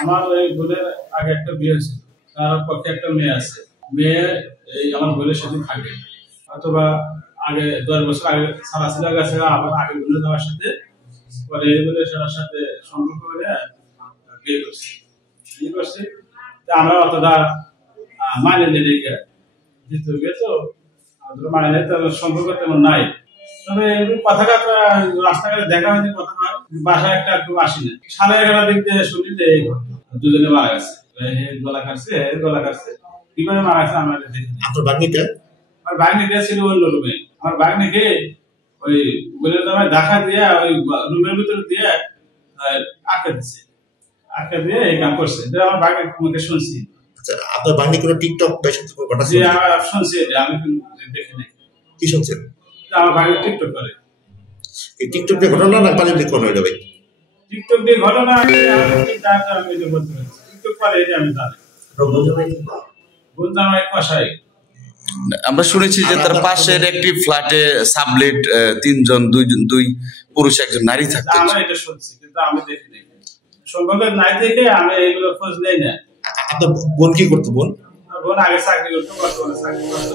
আমার ওই বোনের আগে একটা বিয়ে হয়েছিল, তার পক্ষে একটা মেয়ে আছে। মেয়ে এই আমার বোনের সাথে থাকে, অথবা আগে 10 বছর আগে সারা ছিল গেছে, আবার আগে বোনের যাওয়ার সাথে পরে এই বোনের সাথে সম্পর্ক করে বিয়ে করছে। বিয়ে করছে আমরা অতটা মানে নেই দেখে দ্বিতীয় বিয়ে তো মানে নেই, তার সম্পর্ক তেমন নাই। তবে কথাটা রাস্তাঘাটে দেখা হয়নি, কথা হয়, বাসায় একটা একটু আসি না। 11:30 দিক দিয়ে শুনি যে দুজনে মারা গেছে, গলা কাটছে। কিভাবে মারা গেছে আমরা দেখি। আপনার ভাগ্নিটা? আমার ভাগ্নিটা ছিল অন্য রুমে। আমার ভাগ্নিকে ওই বলে জামাই দেখা দিয়ে ওই রুমের ভিতরে দিয়ে আটকে দিয়ে এই কাম করছে। আমার ভাগ্নি মুখে শুনছি। আচ্ছা, আপনার ভাগ্নি কোনো টিকটক ঘটনা শুনছি? আমি দেখি নাই। কি শুনছেন? আমার ভাগ্নি টিকটক করে। এই টিকটক দিয়ে ঘটনা না পালিয়ে কোন হয়ে যাবে? টিকটক দিয়ে ঘটনা আমি বলতে পারছি। টিকটক করে এটা আমি জানি। জামাই কষাই। আমরা শুনেছি যে তার পাশের একটি ফ্ল্যাটে সাবলেট 3 জন, 2 পুরুষ 1 নারী থাকতেন। আমরা এটা শুনছি, কিন্তু আমি দেখিনি। সম্পর্ক নাই দেখে আমি এগুলো খোঁজ নেই না। আপনার বোন কি করতো? বোন আগে চাকরি করতো, বর্তমানে চাকরি করতো।